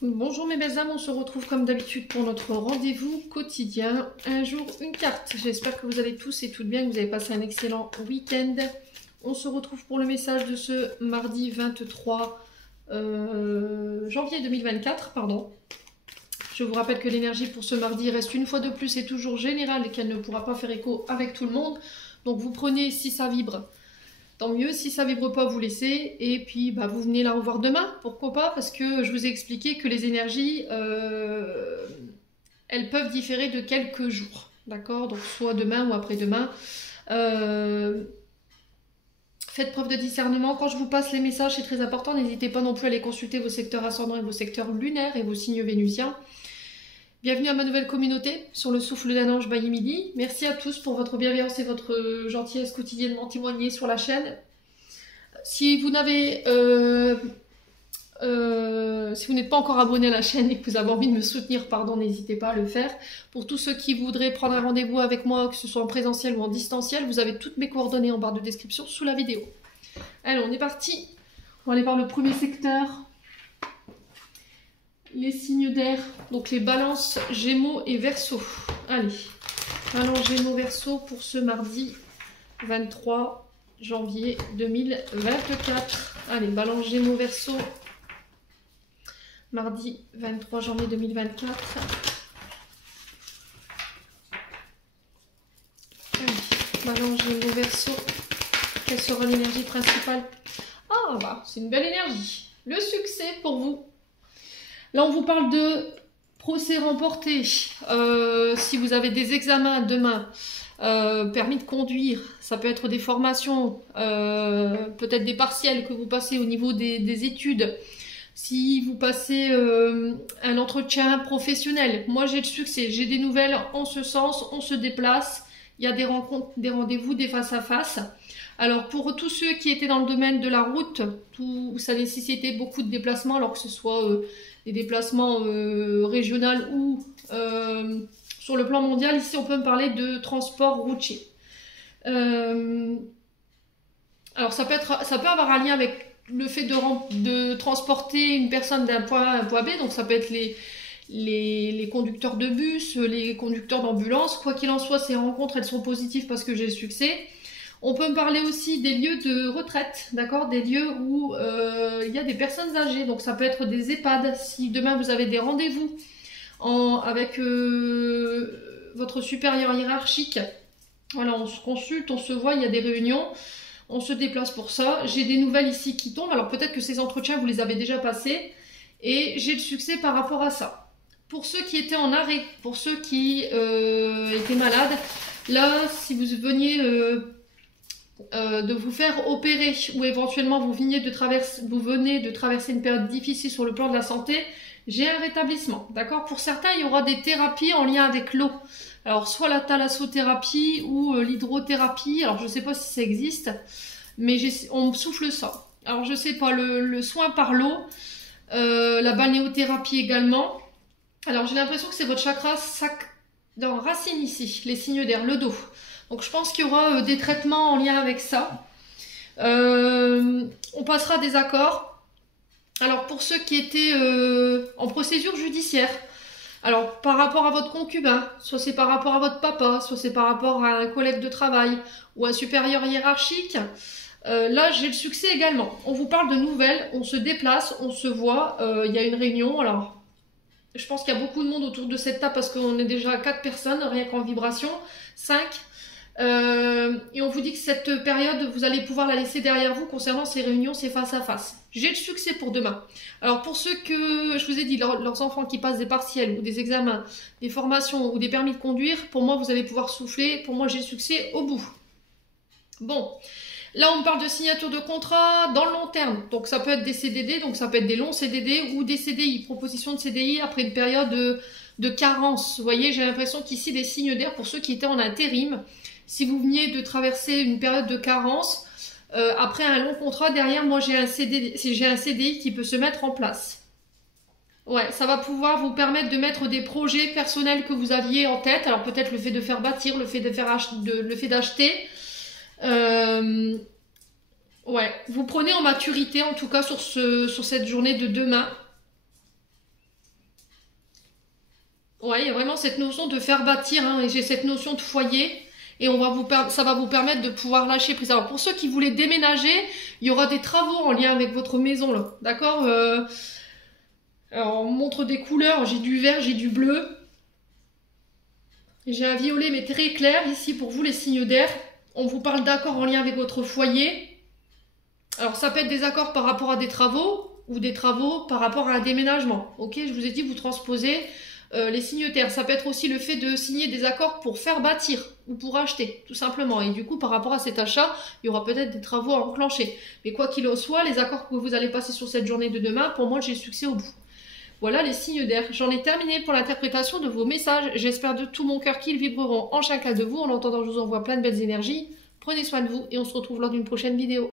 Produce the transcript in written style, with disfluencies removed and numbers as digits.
Bonjour mes belles âmes, on se retrouve comme d'habitude pour notre rendez-vous quotidien. Un jour, une carte. J'espère que vous allez tous et toutes bien, que vous avez passé un excellent week-end. On se retrouve pour le message de ce mardi 23 janvier 2024. Pardon. Je vous rappelle que l'énergie pour ce mardi reste une fois de plus et toujours générale et qu'elle ne pourra pas faire écho avec tout le monde. Donc vous prenez si ça vibre. Tant mieux, si ça vibre pas, vous laissez. Et puis, vous venez la revoir demain, pourquoi pas, parce que je vous ai expliqué que les énergies, elles peuvent différer de quelques jours. D'accord? Donc, soit demain ou après-demain. Faites preuve de discernement. Quand je vous passe les messages, c'est très important. N'hésitez pas non plus à aller consulter vos secteurs ascendants et vos secteurs lunaires et vos signes vénusiens. Bienvenue à ma nouvelle communauté sur le souffle d'un ange by Emily. Merci à tous pour votre bienveillance et votre gentillesse quotidiennement témoignée sur la chaîne. Si vous n'avez, si vous n'êtes pas encore abonné à la chaîne et que vous avez envie de me soutenir, pardon, n'hésitez pas à le faire. Pour tous ceux qui voudraient prendre un rendez-vous avec moi, que ce soit en présentiel ou en distanciel, vous avez toutes mes coordonnées en barre de description sous la vidéo. Allez, on est parti. On va aller voir le premier secteur. Les signes d'air, donc les balances, gémeaux et verseaux. Allez, balance gémeaux verseaux pour ce mardi 23 janvier 2024. Allez, balance gémeaux verseaux, mardi 23 janvier 2024. Allez, balance gémeaux verseaux, quelle sera l'énergie principale? Ah, c'est une belle énergie. Le succès pour vous. Là, on vous parle de procès remporté. Si vous avez des examens demain, permis de conduire, ça peut être des formations, peut-être des partiels que vous passez au niveau des études. Si vous passez un entretien professionnel, moi j'ai le succès, j'ai des nouvelles en ce sens, on se déplace, il y a des rencontres, des rendez-vous, des face-à-face. Alors pour tous ceux qui étaient dans le domaine de la route, ça nécessitait beaucoup de déplacements, alors que ce soit des déplacements régionaux ou sur le plan mondial. Ici on peut me parler de transport routier. Alors ça peut avoir un lien avec le fait de transporter une personne d'un point A à un point B, donc ça peut être les conducteurs de bus, les conducteurs d'ambulance. Quoi qu'il en soit, ces rencontres elles sont positives parce que j'ai le succès. On peut me parler aussi des lieux de retraite, d'accord, des lieux où il y a des personnes âgées, donc ça peut être des EHPAD. Si demain vous avez des rendez-vous avec votre supérieur hiérarchique, voilà, on se consulte, on se voit, il y a des réunions, on se déplace pour ça. J'ai des nouvelles ici qui tombent, alors peut-être que ces entretiens vous les avez déjà passés, et j'ai le succès par rapport à ça. Pour ceux qui étaient en arrêt, pour ceux qui étaient malades, là, si vous veniez de vous faire opérer ou éventuellement vous venez de traverser une période difficile sur le plan de la santé, j'ai un rétablissement, d'accord? Pour certains, il y aura des thérapies en lien avec l'eau. Alors, soit la thalassothérapie ou l'hydrothérapie. Alors, je ne sais pas si ça existe, mais on me souffle ça. Alors, je ne sais pas, le soin par l'eau, la balnéothérapie également. Alors, j'ai l'impression que c'est votre chakra racine ici, les signes d'air, le dos. Donc je pense qu'il y aura des traitements en lien avec ça. On passera des accords. Alors pour ceux qui étaient en procédure judiciaire, alors par rapport à votre concubin, soit c'est par rapport à votre papa, soit c'est par rapport à un collègue de travail ou un supérieur hiérarchique, là j'ai le succès également. On vous parle de nouvelles, on se déplace, on se voit, il y a une réunion. Alors je pense qu'il y a beaucoup de monde autour de cette table parce qu'on est déjà à 4 personnes, rien qu'en vibration, 5. Et on vous dit que cette période, vous allez pouvoir la laisser derrière vous concernant ces réunions, ces face-à-face. J'ai le succès pour demain. Alors pour ceux que je vous ai dit, leurs enfants qui passent des partiels ou des examens, des formations ou des permis de conduire, pour moi vous allez pouvoir souffler, pour moi j'ai le succès au bout. Bon, là on me parle de signature de contrat dans le long terme, donc ça peut être des CDD, donc ça peut être des longs CDD ou des CDI, proposition de CDI après une période de carence. Vous voyez, j'ai l'impression qu'ici des signes d'air pour ceux qui étaient en intérim. Si vous veniez de traverser une période de carence, après un long contrat, derrière moi j'ai un CDI qui peut se mettre en place. Ouais, ça va pouvoir vous permettre de mettre des projets personnels que vous aviez en tête. Alors peut-être le fait de faire bâtir, le fait d'acheter. Ouais, vous prenez en maturité en tout cas sur cette journée de demain. Ouais, il y a vraiment cette notion de faire bâtir, hein, et j'ai cette notion de foyer, et ça va vous permettre de pouvoir lâcher prise. Alors pour ceux qui voulaient déménager, il y aura des travaux en lien avec votre maison, là, d'accord. Alors on montre des couleurs, j'ai du vert, j'ai du bleu, j'ai un violet mais très clair ici pour vous les signes d'air. On vous parle d'accords en lien avec votre foyer. Alors ça peut être des accords par rapport à des travaux, ou des travaux par rapport à un déménagement. Ok, je vous ai dit, vous transposez les signes terre. Ça peut être aussi le fait de signer des accords pour faire bâtir ou pour acheter, tout simplement. Et du coup, par rapport à cet achat, il y aura peut-être des travaux à enclencher. Mais quoi qu'il en soit, les accords que vous allez passer sur cette journée de demain, pour moi, j'ai succès au bout. Voilà les signes d'air. J'en ai terminé pour l'interprétation de vos messages. J'espère de tout mon cœur qu'ils vibreront en chacun de vous. En attendant, je vous envoie plein de belles énergies. Prenez soin de vous et on se retrouve lors d'une prochaine vidéo.